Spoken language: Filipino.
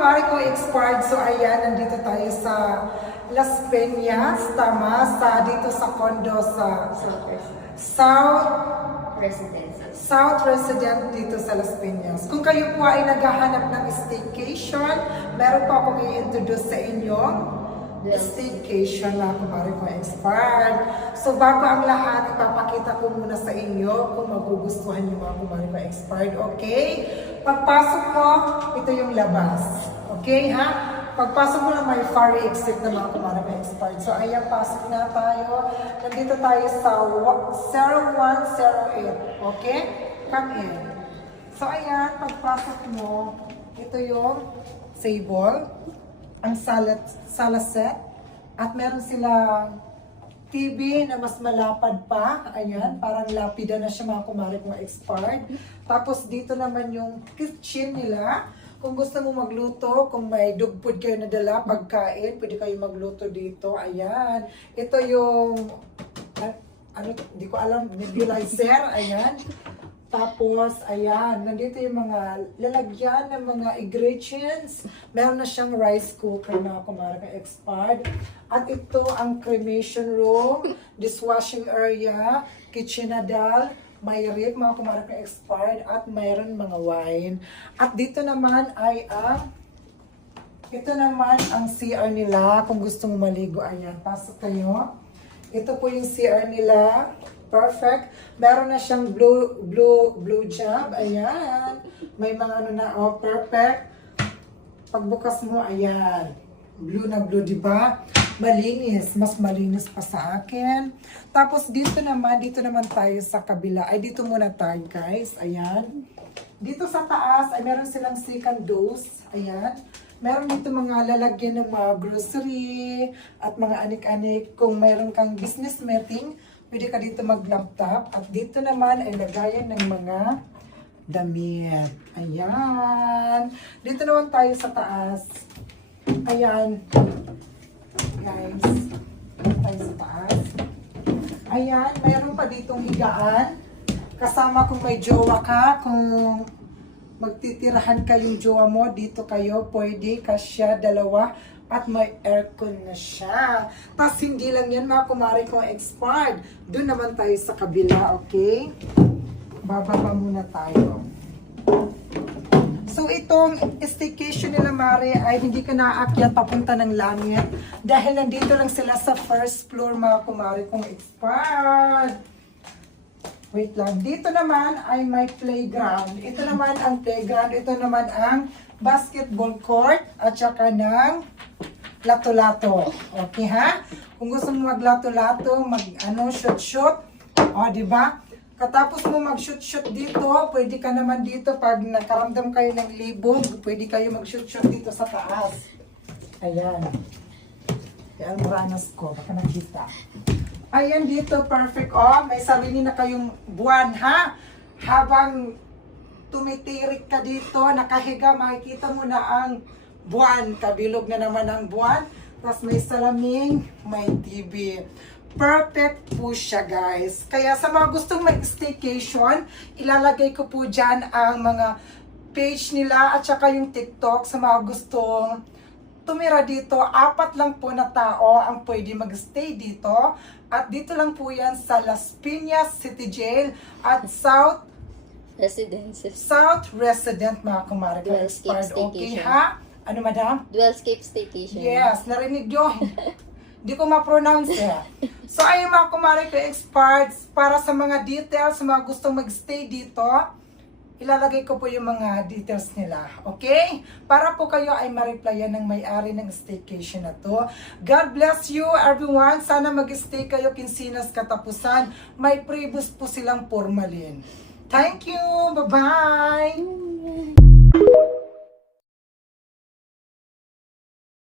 kumari ko expired. So ayan, nandito tayo sa Las Peñas, tama, dito sa condo sa South Resident dito sa Las Peñas. Kung kayo po ay naghahanap ng staycation, meron po akong i-introduce sa inyo. Staycation na kumari ko expired. So bago ang lahat, ipapakita ko muna sa inyo kung magugustuhan niyo mga kumari ko expired. Okay? Pagpasok mo, ito yung labas. Okay ha? Pagpasok mo na may fire exit na mga kumari ko expired. So ayan, pasok na tayo. Nandito tayo sa 0108. Okay? Come in. So ayan, pagpasok mo, ito yung table, ang sala set, at meron silang TV na mas malapad pa. Ayan, parang lapida na siya mga kumari kung expired. Tapos dito naman yung kitchen nila. Kung gusto mo magluto, kung may dog food kayo nadala, pagkain, pwede kayo magluto dito. Ayan. Ito yung, hindi ko alam, nebulizer. Ayan. Tapos, ayan, nandito yung mga lalagyan ng mga ingredients. Meron na siyang rice cooker na kumari na expired. At ito ang cremation room, dishwashing area, kitchenadal, may rip, mga kumari na expired, at mayroon mga wine. At dito naman ay ito naman ang CR nila. Kung gusto mo maligo, ayan, pasok kayo. Ito po yung CR nila. Perfect. Meron na siyang blue job. Ayan. May mga ano na, oh, perfect. Pagbukas mo, ayan. Blue na blue, di ba? Malinis. Mas malinis pa sa akin. Tapos dito naman tayo sa kabila. Ay, dito muna tayo, guys. Ayan. Dito sa taas, ay meron silang second dose. Ayan. Meron dito mga lalagyan ng mga grocery at mga anik-anik. Kung meron kang business meeting, pwede ka dito mag-laptop. At dito naman ay lagayan ng mga damit. Ayan. Dito naman tayo sa taas. Ayan. Guys. Dito tayo sa taas. Ayan. Mayroon pa ditong higaan. Kasama kung may jowa ka. Kung magtitirahan kayong jowa mo, dito kayo. Pwede kasya dalawa. At may aircon na siya. Tapos hindi lang yan mga kumari kung expired. Doon naman tayo sa kabila, okay? Bababa muna tayo. So itong staycation nila Mari ay hindi ka naakyat papunta ng langit. Dahil nandito lang sila sa first floor mga kumari kung expired. Wait lang. Dito naman ay may playground. Ito naman ang playground. Ito naman ang basketball court at saka ng lato-lato. Okay ha? Kung gusto mo maglato-lato, shoot-shoot. O, di ba? Katapos mo mag-shoot-shoot dito, pwede ka naman dito pag nakaramdam kayo ng libog, pwede kayo mag-shoot-shoot dito sa taas. Ayan. Ayan, maranas ko. Baka nakita. Ayan dito, perfect. O, may sarili na kayong buwan ha? Habang tumitirik ka dito, nakahiga, makikita mo na ang buwan. Kabilog na naman ang buwan. Tapos may salaming, may TV. Perfect po siya, guys. Kaya sa mga gustong mag-staycation, ilalagay ko po dyan ang mga page nila at saka yung TikTok sa mga gustong tumira dito. 4 lang po na tao ang pwede mag-stay dito. At dito lang po yan sa Las Piñas City Jail at South Resident, mga kumari. Expired. Okay ha? Ano, madam? Dualscape Staycation. Yes, narinig nyo. Hindi ko ma-pronounce eh. So, ayun mga kumari ko expired. Para sa mga details, sa mga gustong mag-stay dito, ilalagay ko po yung mga details nila. Okay? Para po kayo ay ma-replyan ng may-ari ng staycation na to. God bless you, everyone. Sana mag-stay kayo kinsinas katapusan. May previous po silang formalin. Thank you. Bye-bye.